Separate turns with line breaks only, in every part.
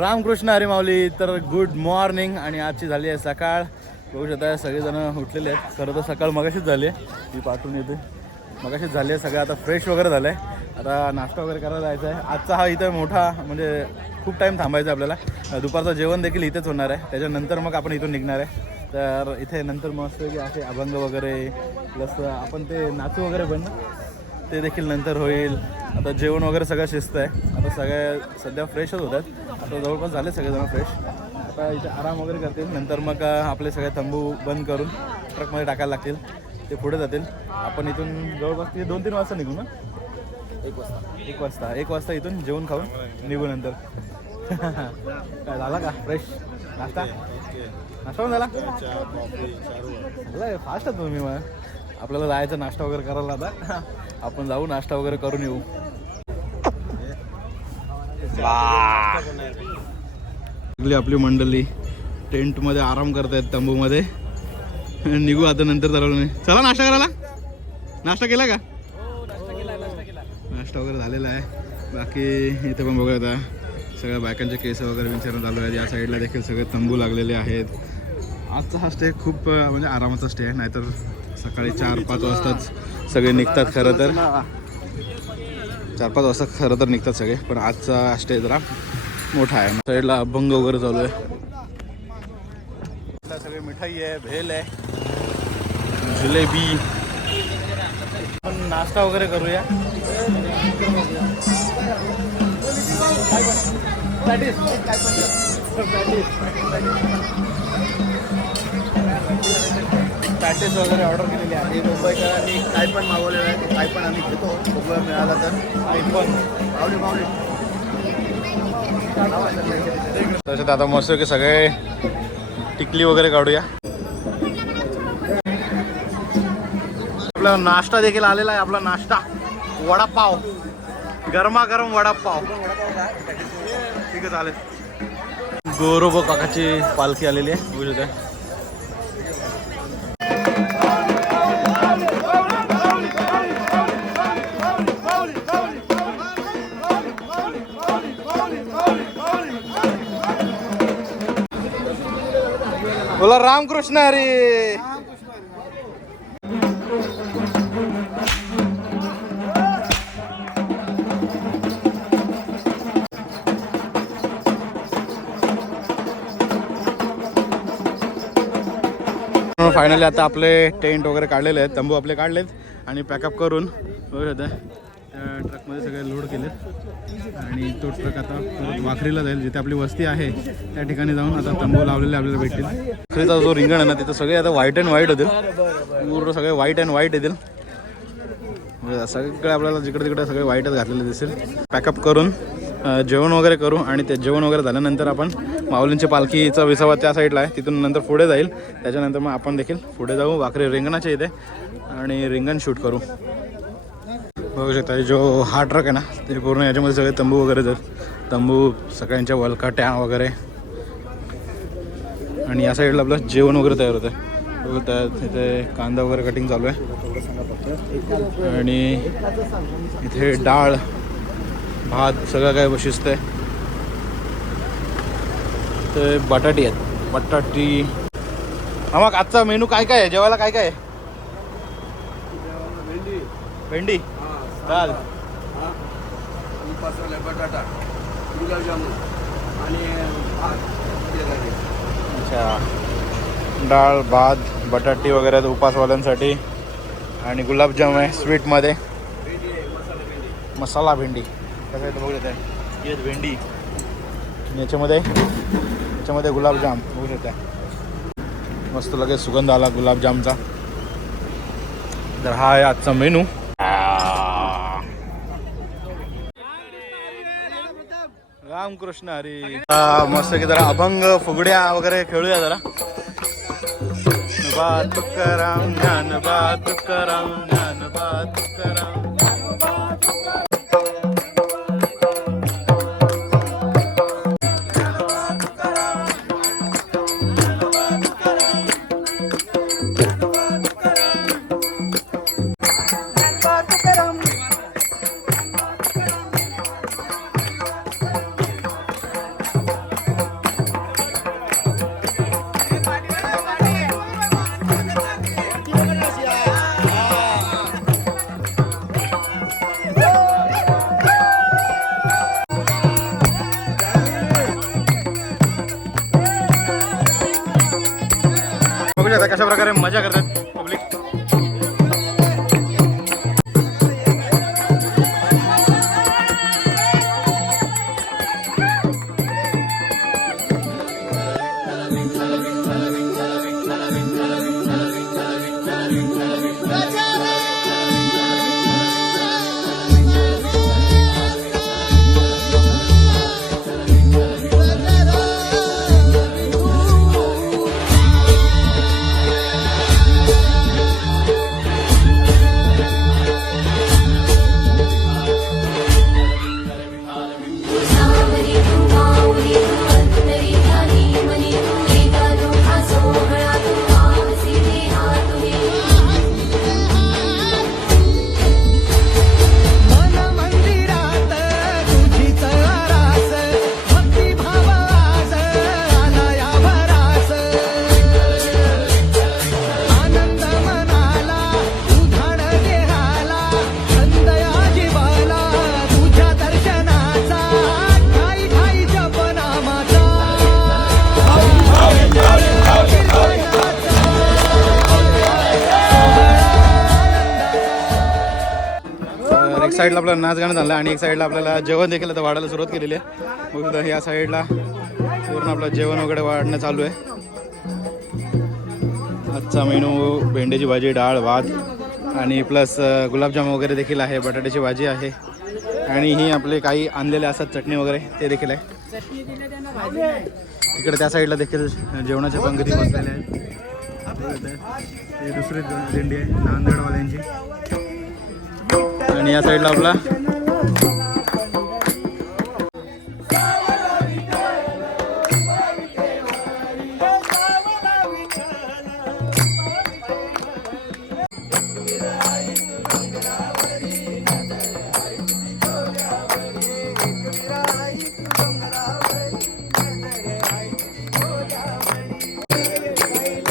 रामकृष्ण अरे माऊली तर good morning आणि आजची झाली आहे सकाळ. बघू शकता सगळेजण उठलेले आहेत. खरं तर सकाळ मगाशीच झाली आहे. मी पाठवून येते. मगाशीच झाली आहे सगळं. आता फ्रेश वगैरे झालं आहे आता नाश्ता वगैरे करायला जायचं आहे. आजचा हा इथं मोठा म्हणजे खूप टाईम थांबायचा आहे आपल्याला. दुपारचं जेवण देखील इथेच होणार आहे. त्याच्यानंतर मग आपण इथून निघणार आहे. तर इथे नंतर मस्त की असे अभंग वगैरे प्लस आपण ते नाचू वगैरे पण. ते देखील नंतर होईल. आता जेवण वगैरे सगळं शिस्त आहे. आता सगळ्या सध्या फ्रेशच होतात. आता जवळपास झाले सगळेजण फ्रेश आता इथे आराम वगैरे करतील. नंतर मग आपले सगळे तंबू बंद करून ट्रकमध्ये टाकायला लागतील. ते पुढे जातील. आपण इथून जवळपास ते दोन तीन वाजता निघू ना? एक वाजता. एक वाजता. एक वाजता इथून जेवण खाऊन निघू नंतर. काय झाला का? फ्रेश नाश्ता? नाश्ता पण झाला? झाला फास्ट आहे तुम्ही मग. आपल्याला जायचं नाश्ता वगैरे करायला आता. आपण जाऊ नाश्ता वगैरे करून येऊ. सगळी आपली मंडळी टेंटमध्ये आराम करतायत तंबूमध्ये. निघू आता नंतर चालवलं नाही चला नाश्ता करायला? नाश्ता केला का? नाश्ता वगैरे झालेला आहे. बाकी इथे पण बघूया आता. सगळ्या बायकांचे केस वगैरे विचारणं चालू आहेत. या साईडला देखील सगळे तंबू लागलेले आहेत. आजचा हा स्टे खूप म्हणजे आरामाचा स्टे आहे. नाहीतर सकाळी चार पाच वाजताच सगळे निघतात खरं तर. चार पाच वाजता खरं तर निघतात सगळे पण आजचा स्टे जरा मोठा आहे. साईडला अभंग वगैरे चालू आहे. सगळे मिठाई आहे भेल आहे जिलेबी. पण नाश्ता वगैरे करूया. पॅटेस वगैरे ऑर्डर केलेली आहे.
आणि मुंबईकरांनी काय पण मागवलेलं आहे ते काय पण आम्ही घेतो. बघूया मिळाला तर.
आयफोन
माऊली माऊली.
तसेच आता मस्त की सगळे टिकली वगैरे काढूया. आपला नाश्ता देखील आलेला आहे आपला नाश्ता. वडापाव. गरमागरम वडापाव. ठीक आहे चालेल. गोरोबा काकाची पालखी आलेली आहे. बघू शकता. बोला रामकृष्ण हरी. फायनली आता आपले टेंट वगैरे काढलेले आहेत. तंबू आपले काढलेत आणि पॅकअप करून. बघू शकता. त्या ट्रकमध्ये सगळे लोड केलेत. आणि तो ट्रक आता वाखरीला जाईल. जिथे आपली वस्ती आहे त्या ठिकाणी जाऊन आता तंबू लावलेले आपल्याला भेटतील. वाखरीचा जो रिंगण आहे ना तिथं सगळे आता व्हाईट अँड व्हाईट होतील. पूर्ण सगळे व्हाईट अँड व्हाईट येतील. सगळीकडे आपल्याला जिकडे तिकडे सगळे व्हाईटच घातलेले दिसेल. पॅकअप करून जेवण वगैरे करू आणि ते जेवण वगैरे झाल्यानंतर आपण माऊलींची पालखीचा विसावा त्या साईडला आहे. तिथून नंतर पुढे जाईल. त्याच्यानंतर मग आपण देखील पुढे जाऊ. वाकरी रिंगणाच्या इथे. आणि रिंगण शूट करू. बघू शकता जो हा ट्रक आहे ना ते पूर्ण याच्यामध्ये सगळे तंबू वगैरे जात तंबू सगळ्यांच्या वलकाट्या वगैरे. आणि या साईडला आपलं जेवण वगैरे तयार होतं बघू त्या तिथे कांदा वगैरे कटिंग चालू आहे. आणि इथे डाळ भात सगळं काय शिस्त आहे. ते बटाटी आहेत. बटाटी. हा मग आजचा मेनू काय काय आहे? जेवायला काय काय आहे? भेंडी. दाल
बटाटा गुलाबजामुन आणि भात. केला आहे.
अच्छा. डाळ भात बटाटी वगैरे उपासवाल्यांसाठी. आणि गुलाबजाम आहे स्वीटमध्ये. मसाला भेंडी. कसं आहे ते बघू येत भेंडी. आणि याच्यामध्ये याच्यामध्ये गुलाबजाम बघू शकता मस्त लगेच सुगंध आला गुलाबजामचा तर हा आहे आजचा मेनू. रामकृष्ण हरी. मस्त की जरा अभंग फुगड्या वगैरे खेळूया जरा. बा तुकाराम ज्ञान बा तुकाराम ज्ञान बा तुकाराम साईडला आपला नाच गाणं झालं आणि एक साईडला आपल्याला जेवण देखील आता वाढायला सुरुवात केलेली आहे. मग सुद्धा या साईडला पूर्ण आपलं जेवण वगैरे वाढणं चालू आहे. आजचा मेनू भेंड्याची भाजी डाळ भात आणि प्लस गुलाबजाम वगैरे देखील आहे बटाट्याची भाजी आहे. आणि ही आपले काही आणलेले असतात चटणी वगैरे ते देखील आहे. इकडे त्या साईडला देखील जेवणाच्या पंगती बसलेल्या आहेत. दुसरी भेंडी आहे नांदेडवाल्यांची. आणि या साईडला आपला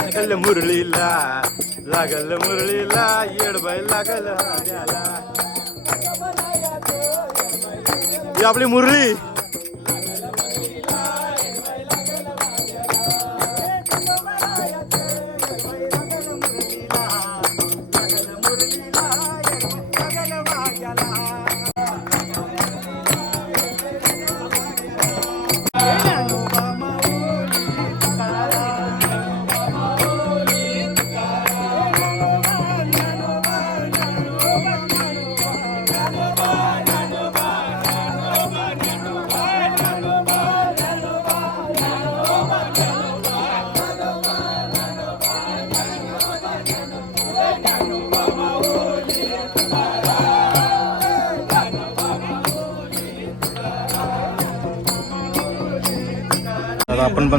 लागल मुरलीला लागल मुरळीला येडबाई लागल ही आपली मुरळी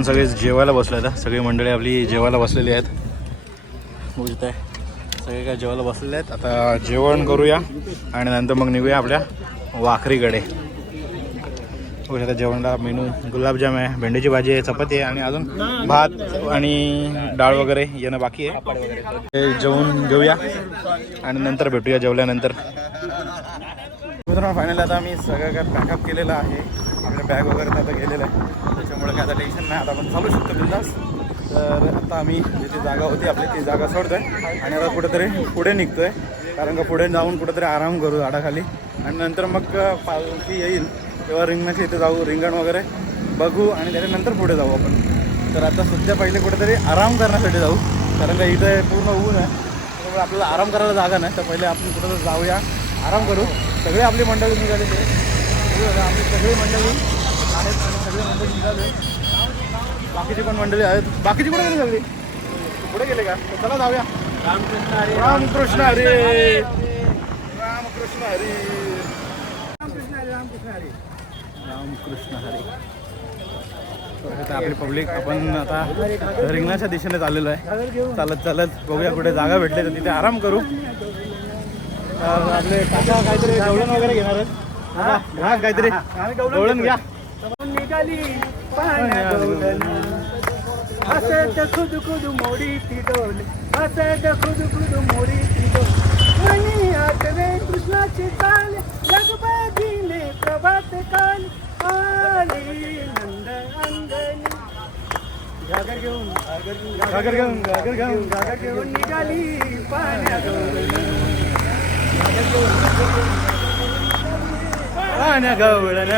आपण सगळे जेवायला बसलो आहेत सगळी मंडळी आपली जेवायला बसलेली आहेत. बघू आहे. सगळे काय जेवायला बसलेले आहेत. आता जेवण करूया आणि नंतर मग निघूया आपल्या वाखरीकडे. बघू शकता जेवणाला मेनू गुलाबजाम आहे भेंडीची भाजी आहे चपाती आहे आणि अजून भात आणि डाळ वगैरे येणं बाकी आहे. ते जेवून घेऊया आणि नंतर भेटूया जेवल्यानंतर. मित्रांनो फायनल आता आम्ही सगळं काय पॅकअप केलेलं आहे. आपल्या बॅग वगैरे आता गेलेलं आहे. त्याच्यामुळे काय आता टेन्शन नाही. आता आपण चालू शकतो बिंदास. तर आता आम्ही जिथे जागा होती आपली ती जागा सोडतो आहे आणि आता कुठेतरी पुढे निघतो आहे कारण का पुढे जाऊन कुठेतरी आराम करू झाडाखाली. आणि नंतर मग पालखी येईल. तेव्हा रिंगणाच्या इथे जाऊ रिंगण वगैरे बघू आणि त्याच्यानंतर पुढे जाऊ आपण. तर आता सध्या पहिले कुठेतरी आराम करण्यासाठी जाऊ. कारण का इथं पूर्ण ऊन आहे. त्यामुळे आपल्याला आराम करायला जागा नाही. तर पहिले आपण कुठं जाऊया. आराम करू. सगळे आपली मंडळी निघालेली आपली सगळी मंडळी आहेत आणि सगळे मंडळी निघाले. बाकीची पण मंडळी आहेत. बाकीची कुठे गेली सगळी? पुढे गेले का? चला जाऊया. रामकृष्ण हरी. रामकृष्ण हरी. रामकृष्ण हरी. रामकृष्ण हरी. तर आता आपली पब्लिक आपण आता रिंगणाच्या दिशेने चाललेलो आहे. चालत चालत बघूया कुठे जागा भेटली तर तिथे आराम करू. आपले काका काहीतरी गवळण वगैरे घेणार आहेत घ्या काहीतरी गवळण घ्या
निघाली हसत खुद खुद मोडी ती डोल खुद खुद मोडी ती डोल मनी आठवे कृष्णाची चाल प्रभात काल आली नंद अंगणी घागर घेऊन घागर घेऊन
गागर घेऊन घेऊन
घागर घेऊन निघाली पाण्या
पाण्या गवळण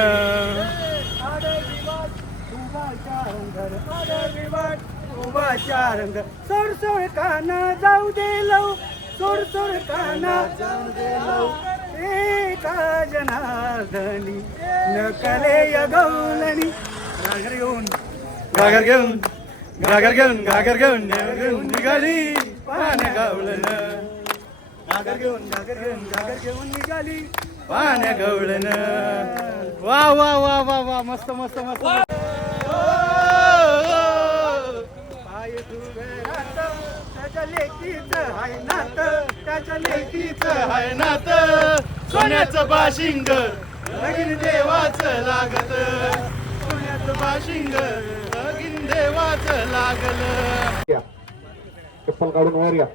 रंग सोड सोड काना जाऊ दे लव सोड सोड काना जाऊ दे लव एका जनार्दनी नकले यगौलनी रागर घेऊन
गागर घेऊन गागर घेऊन गागर घेऊन घेऊन निघाली पाण्या गवळण
गागर घेऊन गागर घेऊन गागर घेऊन निघाली.
पाण्या गवळण. वा वा वा वा वा मस्त मस्त मस्त.
पाय त्याच्या लेकीचं हाय नात त्याच्या लेकीचं
हाय नात. सोन्याचं बाशिंग लगीन देवाचं लागत. सोन्याचं बाशिंग लगीन देवाचं लागलं.
चप्पल काढून वर या.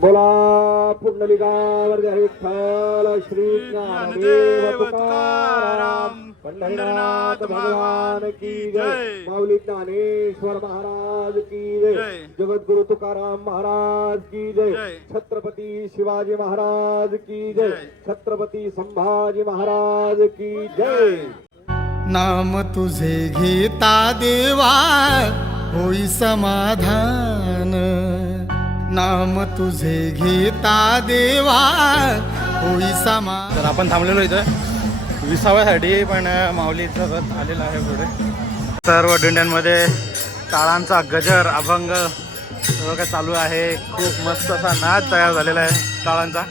बोला पुंडलिकावर जय विठ्ठल श्री ज्ञानदेव तुकाराम पंढरीनाथ भगवान की जय. माऊली ज्ञानेश्वर महाराज की जय. जगद्गुरु तुकाराम महाराज की जय. छत्रपती शिवाजी महाराज की जय.
जय.
छत्रपती संभाजी महाराज की जय.
नाम तुझे घेता देवा. होई समाधान. नाम तुझे घेता देवा. होई समाधान.
तर आपण थांबलेलो इथं. विसाव्यासाठी पण माऊलीचं रथ आलेला आहे पुढे. सर्व दिंड्यांमध्ये टाळांचा गजर अभंग सगळं काय चालू आहे. खूप मस्त असा नाच तयार झालेला आहे टाळांचा.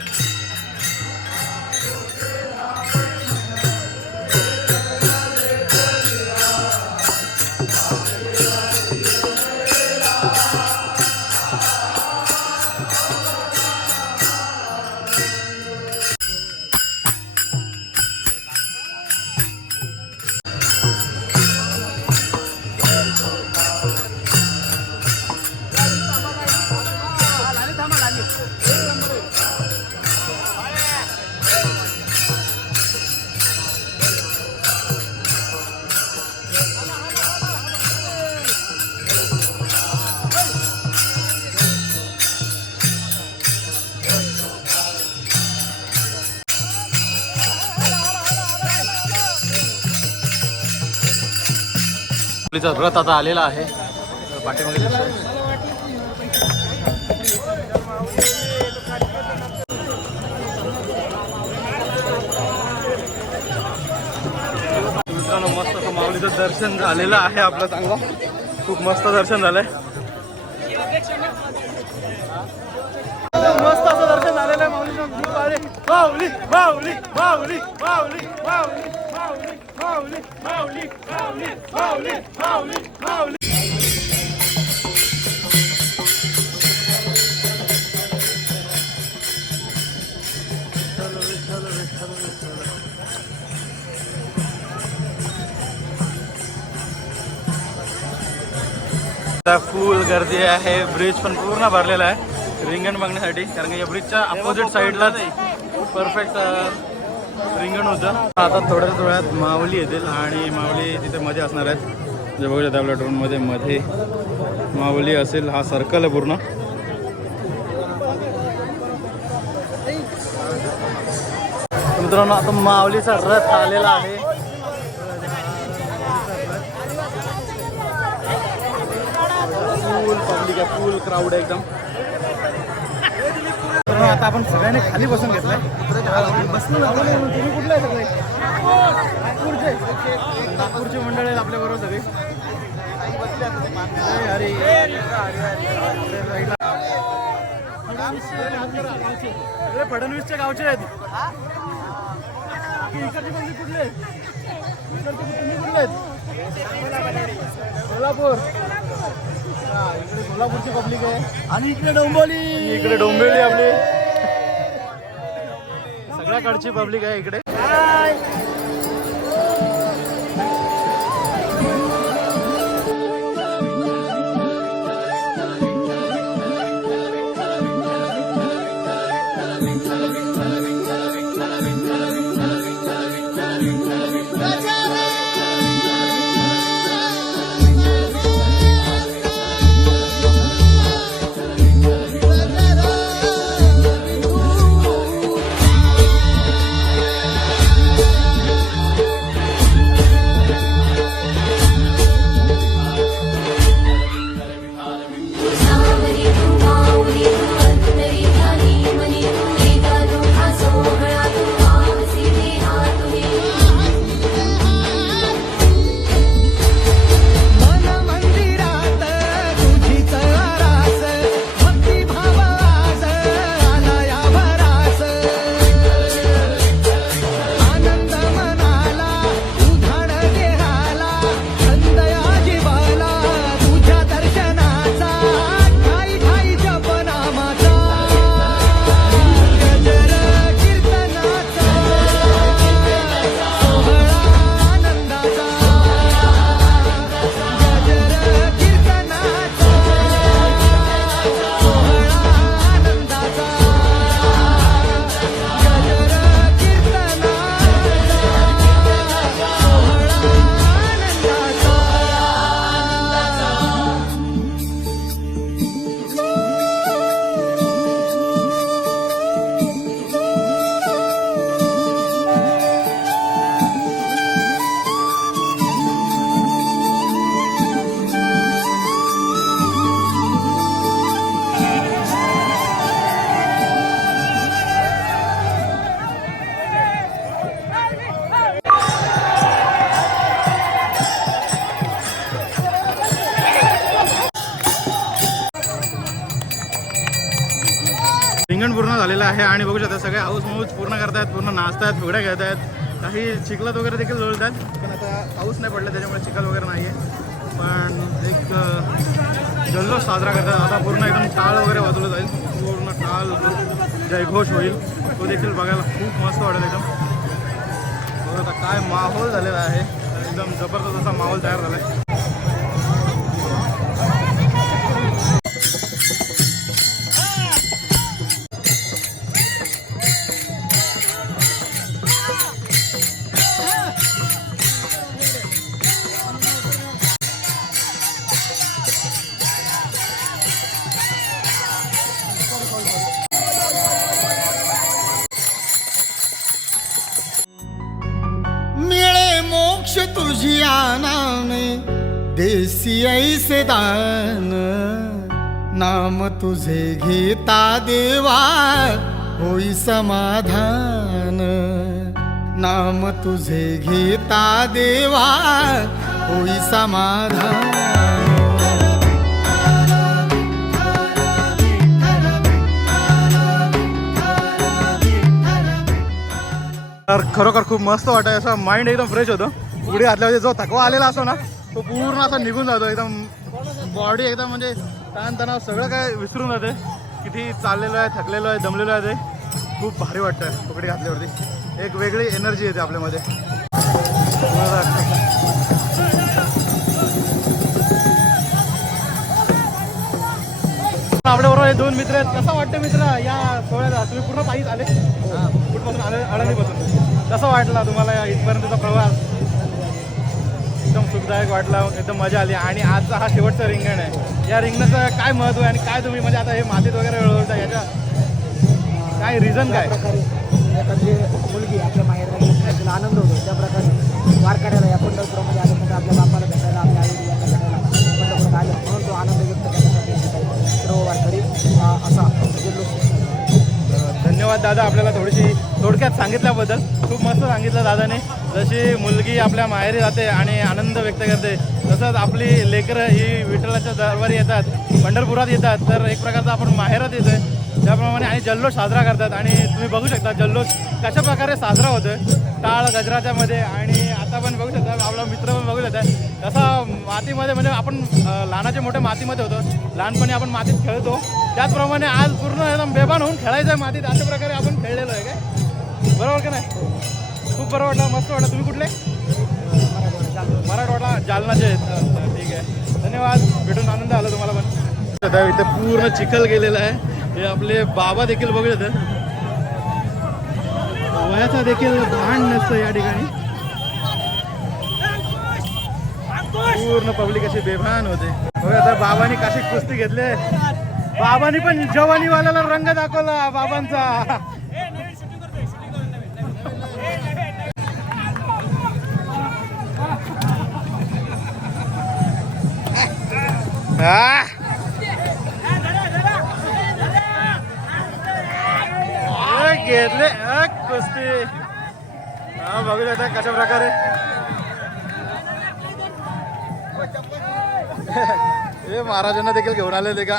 माऊलीचा रथ आता आलेला आहे. तर पाठीमागे दिसतोय. मस्त माऊलीचं दर्शन झालेलं आहे आपलं चांगलं. खूप मस्त दर्शन झालंय. मस्त असं दर्शन झालेलं आहे माऊली माऊली माऊली माऊली माऊली माऊली. माऊली माऊली माऊली माऊली माऊली माऊली फुल गर्दी आहे ब्रिज पण पूर्ण भरलेला आहे. रिंगण बघण्यासाठी कारण की या ब्रिजच्या अपोजिट साईडलाच परफेक्ट रिंगण होतं. आता थोड्याच वेळात माऊली येतील आणि माऊली तिथे मध्ये असणार आहेत. जे बघू शकता आपल्या ड्रोनमध्ये मध्ये माऊली असेल. हा सर्कल आहे पूर्ण. मित्रांनो आता माऊलीचा रथ आलेला आहे. फुल पब्लिक आहे. फुल क्राऊड आहे एकदम. तर मग आता आपण सगळ्यांनी खाली बसून घेतलंय. बसलो ना म्हणजे तुम्ही तुम्ही कुठले आहे सगळे? नागपूरचे. नागपूरचे मंडळ आहेत आपल्या बरोबर सगळे. अरे, अरे. सगळे फडणवीसच्या गावचे आहेत. इकडचे कुठले आहेत? तुम्ही कुठले आहेत? सोलापूर. हा, इकडे सोलापूरची पब्लिक आहे. आणि इकडे डोंबोली इकडे डोंबिवली आपली. सगळ्याकडची पब्लिक आहे इकडे. आहे आणि बघू शकता सगळे हाऊस माऊस पूर्ण करतायत पूर्ण नाचतायत फुगड्या घेत आहेत काही चिखलात वगैरे देखील जोडतात पण आता पाऊस नाही पडला त्याच्यामुळे चिखल वगैरे नाही आहे पण एक अ, जल्लोष साजरा करतात. आता पूर्ण एकदम टाळ वगैरे वाजवलं जाईल. पूर्ण टाळ जयघोष होईल. तो देखील बघायला खूप मस्त वाटेल एकदम. बघा आता काय माहोल झालेला आहे. एकदम जबरदस्त असा माहोल तयार झाला आहे
ऐसे दान नाम तुझे घेता देवा होई समाधान. नाम तुझे घेता देवा होई समाधान.
तर खरोखर खूप मस्त वाटाय माइंड एकदम फ्रेश होतं. पुढे घातल्यावर जो थकवा आलेला असतो ना तो पूर्ण असा निघून जातो एकदम बॉडी एकदम म्हणजे ताणतणाव सगळं काय विसरून जाते. किती चाललेलं आहे थकलेलं आहे दमलेलं आहे ते. खूप भारी वाटतं फुगडी घातल्यावरती. एक वेगळी एनर्जी येते आपल्यामध्ये. आपल्याबरोबर हे दोन मित्र आहेत. कसं वाटतं मित्र? या सोहळ्याला तुम्ही पूर्ण पायीच आले? कुठपासून आले अडणीपासून. कसं वाटला तुम्हाला या इथपर्यंतचा प्रवास? एकदम सुखदायक वाटला एकदम मजा आली. आणि आजचा हा शेवटचा रिंगण आहे. या रिंगणाचं काय महत्त्व आहे आणि काय तुम्ही म्हणजे आता हे मातीत वगैरे मिळवता याच्या काय रिझन काय?
एखादी मुलगी आपल्या तिला आनंद होतो. त्या प्रकारे वारकऱ्याला या पंढरपुरामध्ये आल्यानंतर आपल्या बापाला भेटायला आपल्या आई भेटायला पंढरपुरात आले. म्हणून तो आनंद व्यक्त करण्यासाठी सर्व वारकरी असा
धन्यवाद दादा आपल्याला थोडीशी थोडक्यात सांगितल्याबद्दल खूप मस्त सांगितलं दादाने. जशी मुलगी आपल्या माहेरी जाते आणि आनंद व्यक्त करते तसंच आपली लेकरं ही विठ्ठलाच्या दरबारी येतात पंढरपुरात येतात तर एक प्रकारचा आपण माहेरात येतोय. त्याप्रमाणे आणि जल्लोष साजरा करतात. आणि तुम्ही बघू शकता जल्लोष कशा प्रकारे साजरा होतोय. टाळ गजराच्यामध्ये आणि आता पण बघू शकता आपला मित्र पण बघू शकता. तसा मातीमध्ये म्हणजे आपण लहानाचे मोठे मातीमध्ये होतो. लहानपणी आपण मातीत खेळतो. त्याचप्रमाणे आज पूर्ण एकदम बेभान होऊन खेळायचं आहे मातीत अशा प्रकारे आपण खेळलेलो आहे काय? बरोबर का नाही? खूप बरं वाटलं मस्त वाटलं. तुम्ही कुठले? मराठवाडा जालनाचे आहेत. ठीक आहे. धन्यवाद. भेटून आनंद आला तुम्हाला पण. इथं इथे पूर्ण चिखल गेलेला आहे. हे आपले बाबा देखील बघू येतं वयाचा देखील भांड नसतं या ठिकाणी. पूर्ण पब्लिक अशी बेभान होते. आता बाबांनी काशी कुस्ती घेतले बाबांनी पण जवानीवाल्याला रंग दाखवला बाबांचा. घेतले कुस्ती. हा बघू आता कशा प्रकारे. हे महाराजांना देखील घेऊन आले ते का?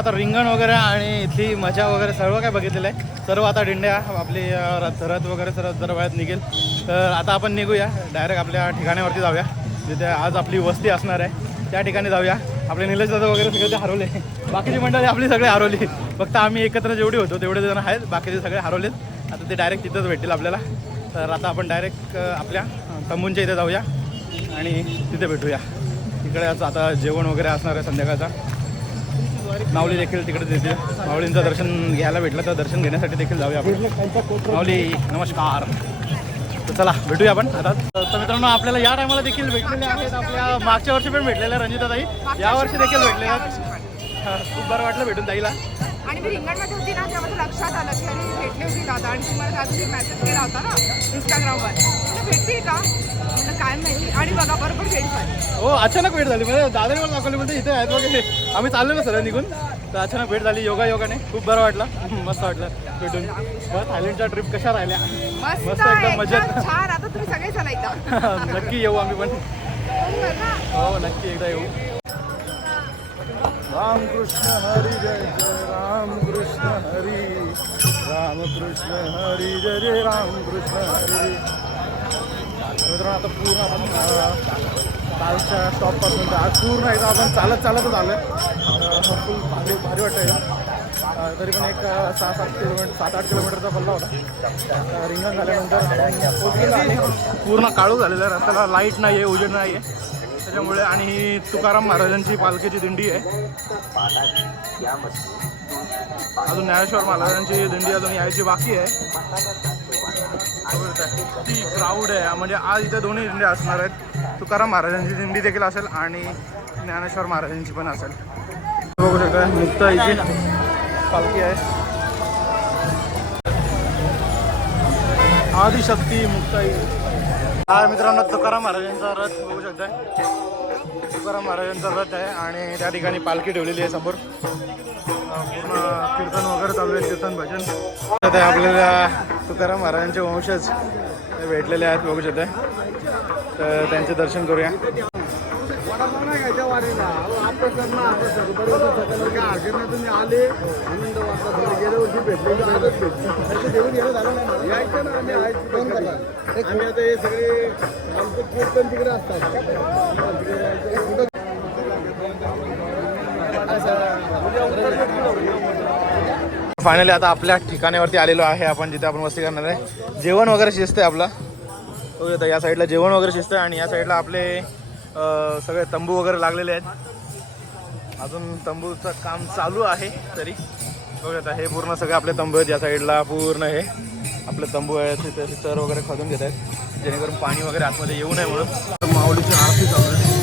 आता रिंगण वगैरे आणि इथली मजा वगैरे सर्व काय बघितलेलं आहे. सर्व आता दिंड्या आपली रथ रथ वगैरे सर्व जर वयात निघेल. तर आता आपण निघूया. डायरेक्ट आपल्या ठिकाणावरती जाऊया. जिथे आज आपली वस्ती असणार आहे. त्या ठिकाणी जाऊया. आपले निलेश दादा वगैरे सगळे ते हरवले. बाकीची मंडळी आपली सगळे हरवली. फक्त आम्ही एकत्र जेवढे होतो तेवढे जण आहेत. बाकीचे सगळे हरवलेत. आता ते डायरेक्ट तिथंच भेटतील आपल्याला. तर आता आपण डायरेक्ट आपल्या तंबूंच्या इथे जाऊया. आणि तिथे भेटूया. इकडे आता जेवण वगैरे असणार आहे संध्याकाळचा. माऊली देखील तिकडे देते माऊलींचं दर्शन घ्यायला भेटलं तर दर्शन घेण्यासाठी देखील जाऊया आपण. माऊली नमस्कार. तर चला भेटूया आपण आता. तर मित्रांनो आपल्याला या टायमाला देखील भेटलेले आहेत. आपल्या मागच्या वर्षी पण भेटलेल्या रंजिताताई. या वर्षी देखील भेटले खूप बरं वाटलं भेटून ताईला.
आणि मी रिंगणमध्ये होती ना तेव्हा लक्षात आलं की अरे भेटले होती दादा. आणि तुम्हाला त्या मेसेज केला होता ना इंस्टाग्रामवर तर भेटतील का? म्हटलं काय माहिती. आणि बघा बरोबर भेट झाली.
हो अचानक भेट झाली. म्हणजे दादाने मला दाखवली म्हणजे इथे आहेत वगैरे. आम्ही चाललो ना सर निघून. तर अचानक भेट झाली. योगा योगाने. खूप बरं वाटलं. मस्त वाटलं भेटून. बस थायलंडच्या ट्रिप कशा राहिल्या?
मस्त
एकदम मजेत.
छान. आता तुम्ही सगळे चला इथं.
नक्की येऊ आम्ही पण. हो नक्की एकदा येऊ. रामकृष्ण हरी जय जय रामकृष्ण हरी. रामकृष्ण हरी जय जय रामकृष्ण हरी. मित्रांनो आता पूर्ण आपण कालच्या स्टॉपपासून आज पूर्ण एकदा आपण चालत चालतच आलो आहे फुल भारी भारी वाटतं तरी पण एक सहा सात किलोमीटर सात आठ किलोमीटरचा पल्ला होता. रिंगण झाल्यानंतर पूर्ण काळू झालेलं आहे. रस्त्याला लाइट नाही आहे उजेड नाही आहे त्याच्यामुळे आणि ही तुकाराम महाराजांची पालखीची दिंडी आहे. अजून ज्ञानेश्वर महाराजांची दिंडी अजून यायची बाकी आहे. ती क्राऊड आहे. म्हणजे आज इथे दोन्ही दिंड्या असणार आहेत. तुकाराम महाराजांची दिंडी देखील असेल आणि ज्ञानेश्वर महाराजांची पण असेल. बघू शकता मुक्ताईची पालखी आहे. आदिशक्ती मुक्ताई. हा मित्रांनो तुकाराम महाराजांचा रथ बघू शकताय. तुकाराम महाराजांचा रथ आहे आणि त्या ठिकाणी पालखी ठेवलेली आहे समोर. पूर्ण कीर्तन वगैरे चालू आहे कीर्तन भजन. आता आपल्याला तुकाराम महाराजांचे वंशज हे भेटलेले आहेत बघू शकताय. तर त्यांचे दर्शन करूया.
तुम्ही आले आनंद वाटला गेल्या वर्षी भेटले यायचं ना आम्ही आम्ही आता हे सगळे आमचं कीर्तन तिकडे असतात.
फायनली आता आपल्या ठिकाणावरती आलेलो आहे आपण जिथे आपण वस्ती करणार आहे. जेवण वगैरे शिजतंय आपला. ओके तर या साईडला जेवण वगैरे शिजतंय आणि या साईडला आपले सगळे तंबू वगैरे लागलेले आहेत. अजून तंबूचं काम चालू आहे तरी. बघू आता हे पूर्ण सगळे आपले तंबू आहेत. या साईडला पूर्ण हे आपले तंबू आहेत. तिथे सर वगैरे खोदून घेत आहेत. जेणेकरून पाणी वगैरे आतमध्ये येऊ नये म्हणून. माऊलीची आरती चालू आहे.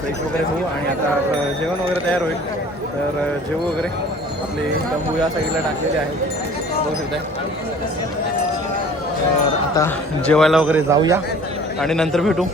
फ्रेश वगैरे होऊ आणि आता जेवण वगैरे तयार होईल. तर जेवू वगैरे. आपले तंबू या साईडला टाकलेले आहेत बघू शकताय. तर आता जेवायला वगैरे जाऊया आणि नंतर भेटू.